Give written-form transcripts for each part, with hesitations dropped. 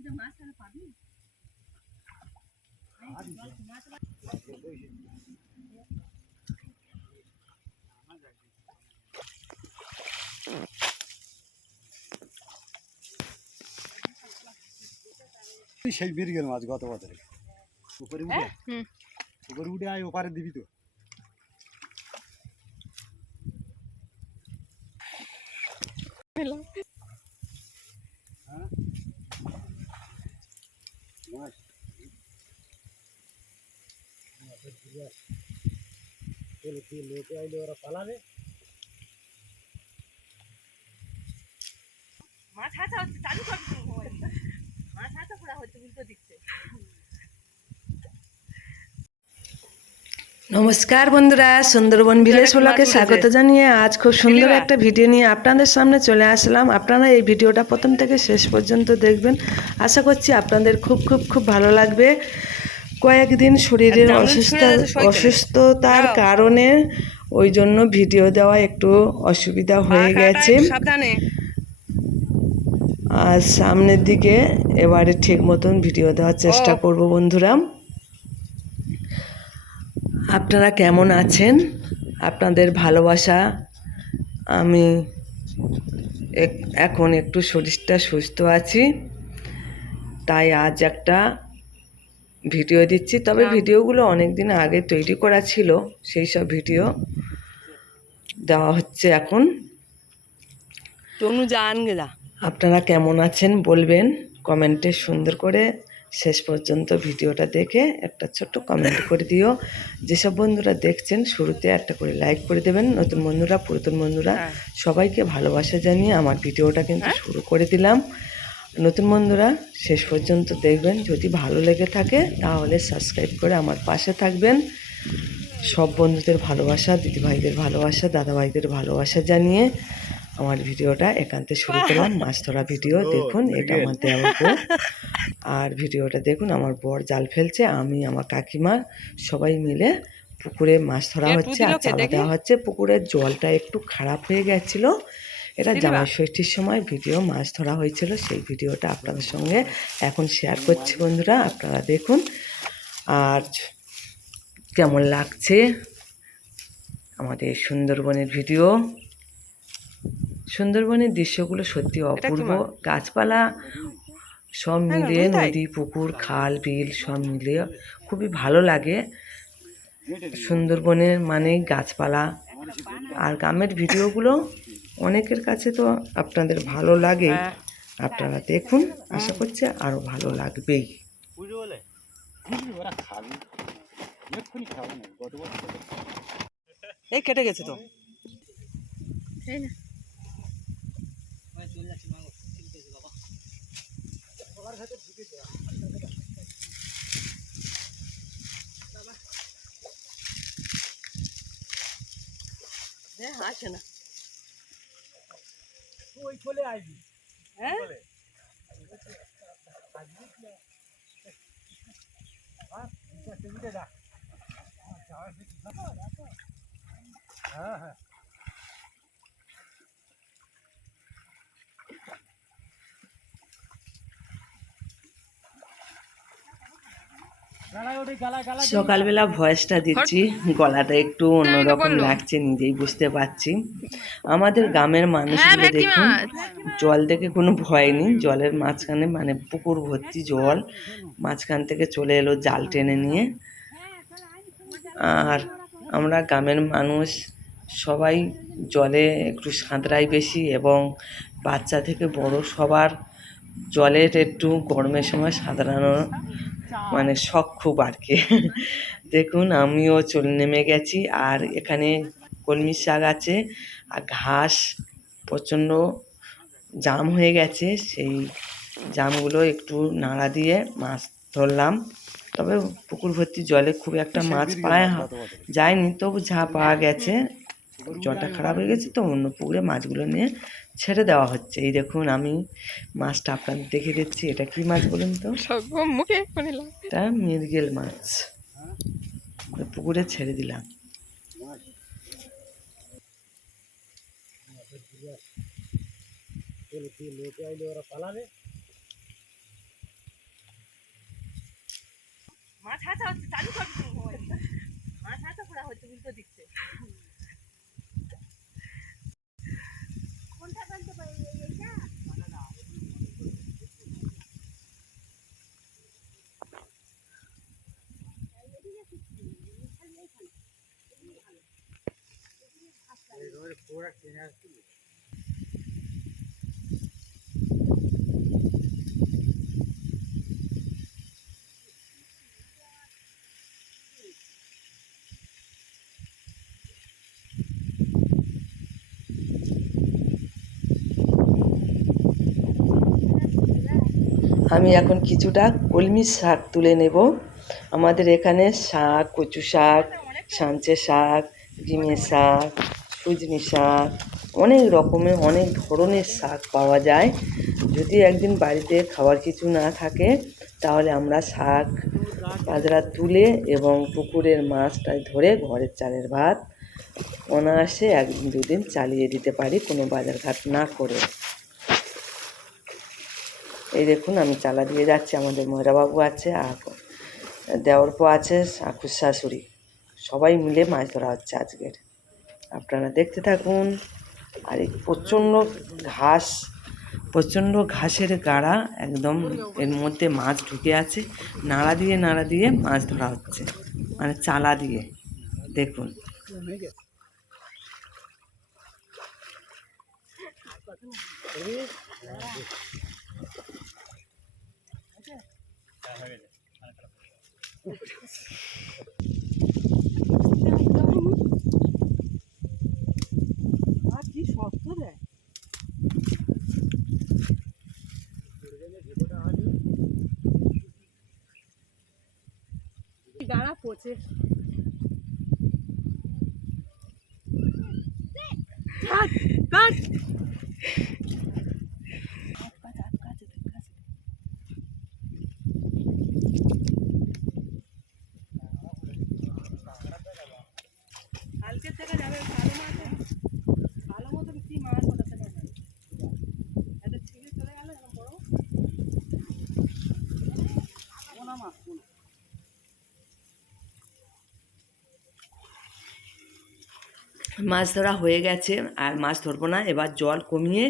সেই বীরগের মাছ গত বছরে উপরে উঠে আয় ওপারে দিবি তো লোকে আইলে ওরা পালাবে মাছ হাঁচা হচ্ছে চালু করছে মাছ হাঁচা করা হচ্ছে উল্টো দিচ্ছে। নমস্কার বন্ধুরা, সুন্দরবন ভিলেজ ব্লগে স্বাগত জানিয়ে আজ খুব সুন্দর একটা ভিডিও নিয়ে আপনাদের সামনে চলে আসলাম। আপনারা এই ভিডিওটা প্রথম থেকে শেষ পর্যন্ত দেখবেন, আশা করছি আপনাদের খুব খুব খুব ভালো লাগবে। কয়েকদিন শরীরের অসুস্থতার কারণে ওই জন্য ভিডিও দেওয়া একটু অসুবিধা হয়ে গেছে। আর সামনের দিকে এবারে ঠিক মতন ভিডিও দেওয়ার চেষ্টা করব। বন্ধুরা, আপনারা কেমন আছেন? আপনাদের ভালোবাসা। আমি এখন একটু শরীরটা সুস্থ আছি, তাই আজ একটা ভিডিও দিচ্ছি। তবে ভিডিওগুলো অনেক দিন আগে তৈরি করা ছিল, সেই সব ভিডিও দেওয়া হচ্ছে এখন। আপনারা কেমন আছেন বলবেন কমেন্টে, সুন্দর করে শেষ পর্যন্ত ভিডিওটা দেখে একটা ছোট্ট কমেন্ট করে দিও। যেসব বন্ধুরা দেখছেন শুরুতে একটা করে লাইক করে দেবেন। নতুন বন্ধুরা, পুরাতন বন্ধুরা সবাইকে ভালোবাসা জানিয়ে আমার ভিডিওটা কিন্তু শুরু করে দিলাম। নতুন বন্ধুরা শেষ পর্যন্ত দেখবেন, যদি ভালো লেগে থাকে তাহলে সাবস্ক্রাইব করে আমার পাশে থাকবেন। সব বন্ধুদের ভালোবাসা, দিদিভাইদের ভালোবাসা, দাদাভাইদের ভালোবাসা জানিয়ে আমার ভিডিওটা একান্তে শুরু করলাম। মাছ ধরা ভিডিও দেখুন, এটা আমার দেওয়ার বর। আর ভিডিওটা দেখুন, আমার বর জাল ফেলছে, আমি আমার কাকিমা সবাই মিলে পুকুরে মাছ ধরা হচ্ছে আর চালা দেওয়া হচ্ছে। পুকুরের জলটা একটু খারাপ হয়ে গেছিল। এটা জামাই ষষ্ঠীর সময় ভিডিও মাছ ধরা হয়েছিল, সেই ভিডিওটা আপনাদের সঙ্গে এখন শেয়ার করছি। বন্ধুরা আপনারা দেখুন আর কেমন লাগছে আমাদের সুন্দরবনের ভিডিও। সুন্দরবনের দৃশ্যগুলো সত্যি অপূর্ব। গাছপালা সব মিলিয়ে, নদী, পুকুর, খাল, বিল সব মিলিয়ে খুবই ভালো লাগে। সুন্দরবনের মানে গাছপালা আর গ্রামের ভিডিওগুলো অনেকের কাছে তো আপনাদের ভালো লাগে। আপনারা দেখুন, আশা করছি আরও ভালো লাগবেই। এই কেটে গেছে তো। আসে না ওই চলে আসবি। হ্যাঁ হ্যাঁ হ্যাঁ সকালবেলা ভয়েসটা দিচ্ছি, গলাটা একটু অন্যরকম লাগছে, নিজেই বুঝতে পারছি। আমাদের গ্রামের মানুষগুলো দেখুন, জল দেখে কোনো ভয় নেই। জলের মাঝখানে মানে পুকুর ভর্তি জল, মাঝখান থেকে চলে এলো জাল টেনে নিয়ে। আর আমরা গ্রামের মানুষ সবাই জলে একটু সাঁতরাই বেশি, এবং বাচ্চা থেকে বড় সবার জলের একটু গরমের সময় সাঁতরানোর মানে শখ খুব আর কি। দেখুন আমিও চলে নেমে গেছি। আর এখানে কলমি শাক আছে আর ঘাস প্রচণ্ড জাম হয়ে গেছে, সেই জামগুলো একটু নাড়া দিয়ে মাছ ধরলাম। তবে পুকুর ভর্তি জলে খুব একটা মাছ পাওয়া যায়নি, তবু যা পাওয়া গেছে। জলটা খারাপ হয়ে গেছে তো অন্য পুকুরে মাছগুলো নিয়ে ছেড়ে দেওয়া হচ্ছে। এই দেখুন আমি মাছটা আপনাদের দেখে দিচ্ছি। এটা কি মাছ বলুন তো? এটা মৃগেল মাছ, পুকুরে ছেড়ে দিলাম। লোকে আইলে ওরা পালাবে। মাছ হাঁচা হচ্ছে, চালু করবি তুমি মোবাইল। মাছ হাঁচা পোড়া হচ্ছে উল্টো দিচ্ছে। কোনটা ফেলতে পারি এইটা? আমি এখন কিছুটা কলমি শাক তুলে নেব। আমাদের এখানে শাক, কচু শাক, সাঞ্চে শাক, ডিমের শাক, সুজনি শাক, অনেক রকমের অনেক ধরনের শাক পাওয়া যায়। যদি একদিন বাড়িতে খাওয়ার কিছু না থাকে তাহলে আমরা শাক পাজরা তুলে এবং পুকুরের মাছটাই ধরে ঘরের চালের ভাত অনায়াসে একদিন দুদিন চালিয়ে দিতে পারি কোনো বাজার ঘাট না করে। এই দেখুন আমি চালা দিয়ে যাচ্ছি, আমাদের ময়রাবাবু আছে আর দেওরপো আছে, আকুর শাশুড়ি, সবাই মিলে মাছ ধরা হচ্ছে আজকের। আপনারা দেখতে থাকুন। আর এই প্রচণ্ড ঘাসের গাড়া, একদম এর মধ্যে মাছ ঢুকে আছে, নাড়া দিয়ে মাছ ধরা হচ্ছে, মানে চালা দিয়ে। দেখুন কি শক্ত রে, গাড়া পচে কালকে থেকে যাবে ভালো মাছ, ভালো মতন কি মাছ ওটা থেকে যাবে। এটা ছিঁড়ে চলে গেল এরকম বড় পোনা মাছ, পোনা। মাছ ধরা হয়ে গেছে, আর মাছ ধরবো না, এবার জল কমিয়ে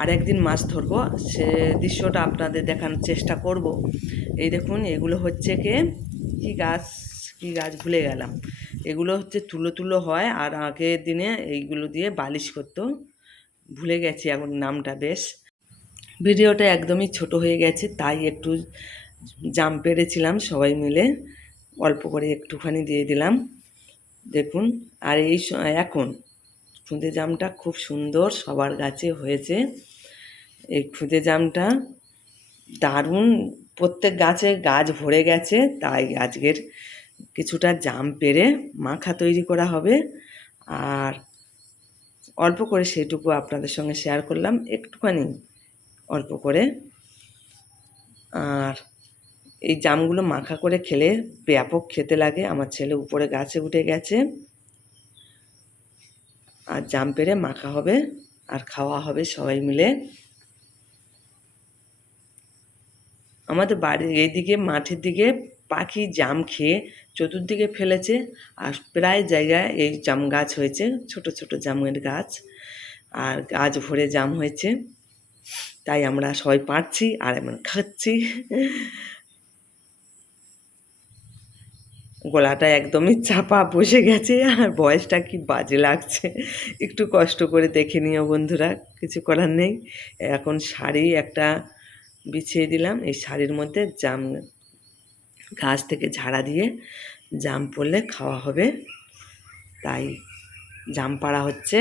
আর একদিন মাছ ধরবো, সে দৃশ্যটা আপনাদের দেখানোর চেষ্টা করব। এই দেখুন এগুলো হচ্ছে কি গাছ ভুলে গেলাম। এগুলো হচ্ছে তুলো হয়, আর আগের দিনে এইগুলো দিয়ে বালিশ করতো, ভুলে গেছি এখন নামটা। বেশ ভিডিওটা একদমই ছোট হয়ে গেছে, তাই একটু জাম পেরেছিলাম সবাই মিলে, অল্প করে একটুখানি দিয়ে দিলাম। দেখুন আর এখন খুদে জামটা খুব সুন্দর সবার গাছে হয়েছে। এই খুদে জামটা দারুণ, প্রত্যেক গাছ ভরে গেছে, তাই আজকের কিছুটা জাম পেরে মাখা তৈরি করা হবে। আর অল্প করে সেটুকু আপনাদের সঙ্গে শেয়ার করলাম, একটুখানি অল্প করে। আর এই জামগুলো মাখা করে খেলে ব্যাপক খেতে লাগে। আমার ছেলে উপরে গাছে উঠে গেছে, আর জাম পেড়ে মাখা হবে আর খাওয়া হবে সবাই মিলে। আমাদের বাড়ির এইদিকে মাঠের দিকে পাখি জাম খেয়ে চতুর্দিকে ফেলেছে, আর প্রায় জায়গায় এই জাম গাছ হয়েছে, ছোট ছোট জামের গাছ, আর গাছ ভরে জাম হয়েছে, তাই আমরা সবাই পাড়ছি আর এমন খাচ্ছি। গলাটা একদমই চাপা বসে গেছে, আর বয়সটা কি বাজে লাগছে, একটু কষ্ট করে দেখে নিও বন্ধুরা, কিছু করার নেই। এখন শাড়ি একটা বিছিয়ে দিলাম, এই শাড়ির মধ্যে জাম গাছ থেকে ঝাড়া দিয়ে জাম পড়লে খাওয়া হবে, তাই জাম পাড়া হচ্ছে।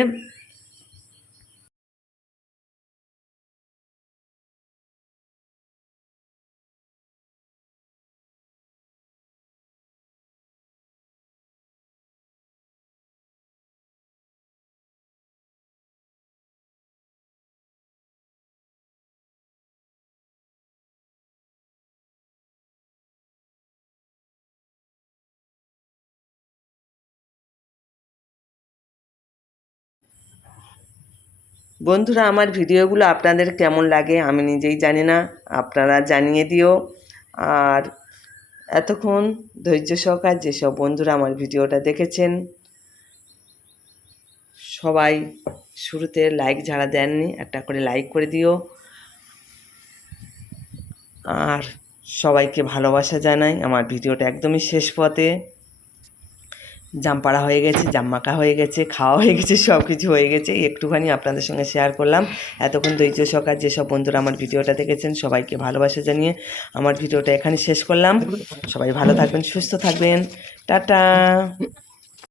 বন্ধুরা আমার ভিডিওগুলো আপনাদের কেমন লাগে আমি নিজেই জানি না, আপনারা জানিয়ে দিও। আর এতক্ষণ ধৈর্য সহকারে যেসব বন্ধুরা আমার ভিডিওটা দেখেছেন, সবাই শুরুতে লাইক যারা দেননি একটা করে লাইক করে দিও। আর সবাইকে ভালোবাসা জানাই। আমার ভিডিওটা একদমই শেষ পথে, জাম পাড়া হয়ে গেছে, জাম মাখা হয়ে গেছে, খাওয়া হয়ে গেছে, সব কিছু হয়ে গেছে, একটুখানি আপনাদের সঙ্গে শেয়ার করলাম। এতক্ষণ ধৈর্য সহকারে যেসব বন্ধুরা আমার ভিডিওটা দেখেছেন সবাইকে ভালোবাসা জানিয়ে আমার ভিডিওটা এখানে শেষ করলাম। সবাই ভালো থাকবেন, সুস্থ থাকবেন, টাটা।